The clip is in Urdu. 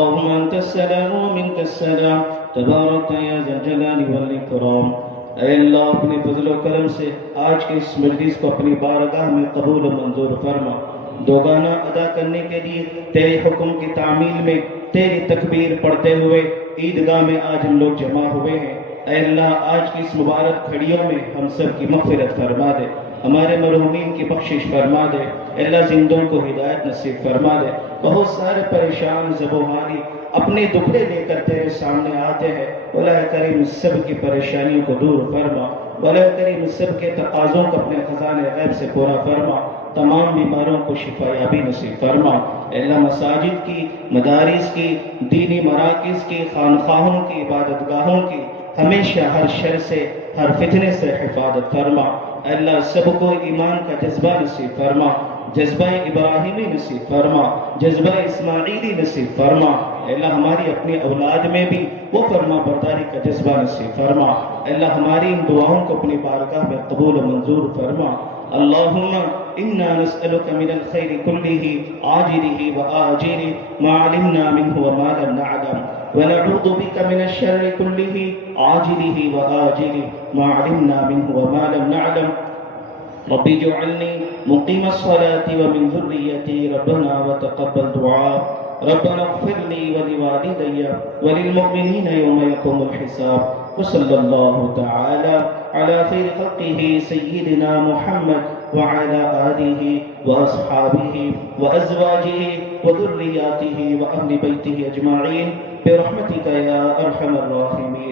اللهم أنت السلام ومنك السلام تبارك يا ذا الجلال والإكرام. اے اللہ اپنے فضل و کرم سے آج کے اس مجلس کو اپنی بارگاہ میں قبول و منظور فرما. دو گانا ادا کرنے کے لیے تیرے حکم کی تعمیل میں تیری تکبیر پڑھتے ہوئے عیدگاہ میں آج ہم لوگ جمع ہوئے ہیں. اے اللہ آج کی اس مبارک گھڑیوں میں ہم سب کی مغفرت فرما دے, ہمارے مرحومین کی بخشش فرما دے. اے اللہ زندوں کو ہدایت نصیب فرما دے. بہت سارے پریشان زبوحالی اپنے دکھڑے لے کر تیرے سامنے آتے ہیں. مولا کریم سب کی پریشانیوں کو دور فرما. مولا کریم سب کے تقاضوں کو اپنے خزانے غیب سے پورا فرما. تمام بیماروں کو شفا یابی نصیب فرما. اے اللہ مساجد کی, مدارس کی, دینی مراکز کی, خانقاہوں کی, عبادت گاہوں کی ہمیشہ ہر شر سے, ہر فتنے سے حفاظت فرما. اے اللہ سب کو ایمان کا جذبہ نصیب فرما, جذبہ ابراہیمی نصیب فرما, جذبہ اسماعیلی نصیب فرما. اے اللہ ہماری اپنی اولاد میں بھی وہ فرما برداری کا جذبہ نصیب فرما. اے اللہ ہماری ان دعاؤں کو اپنی بارگاہ میں قبول و منظور فرما. اللہم انا نسألک من الخیر کلہ عاجلہ وآجلہ ما علمنا منہ وما لم نعلم ونعوذ بک من الشر کلہ عاجلہ وآجلہ ما علمنا منہ وما لم نعلم. رب اجعلنی مقیم الصلاة ومن ذریتی ربنا وتقبل دعاء. ربنا اغفر لي ولوالدي وللمؤمنين يوم يقوم الحساب. وصلى الله تعالى على خير خلقه سيدنا محمد وعلى آله وأصحابه وأزواجه وذرياته وأهل بيته أجمعين برحمتك يا أرحم الراحمين.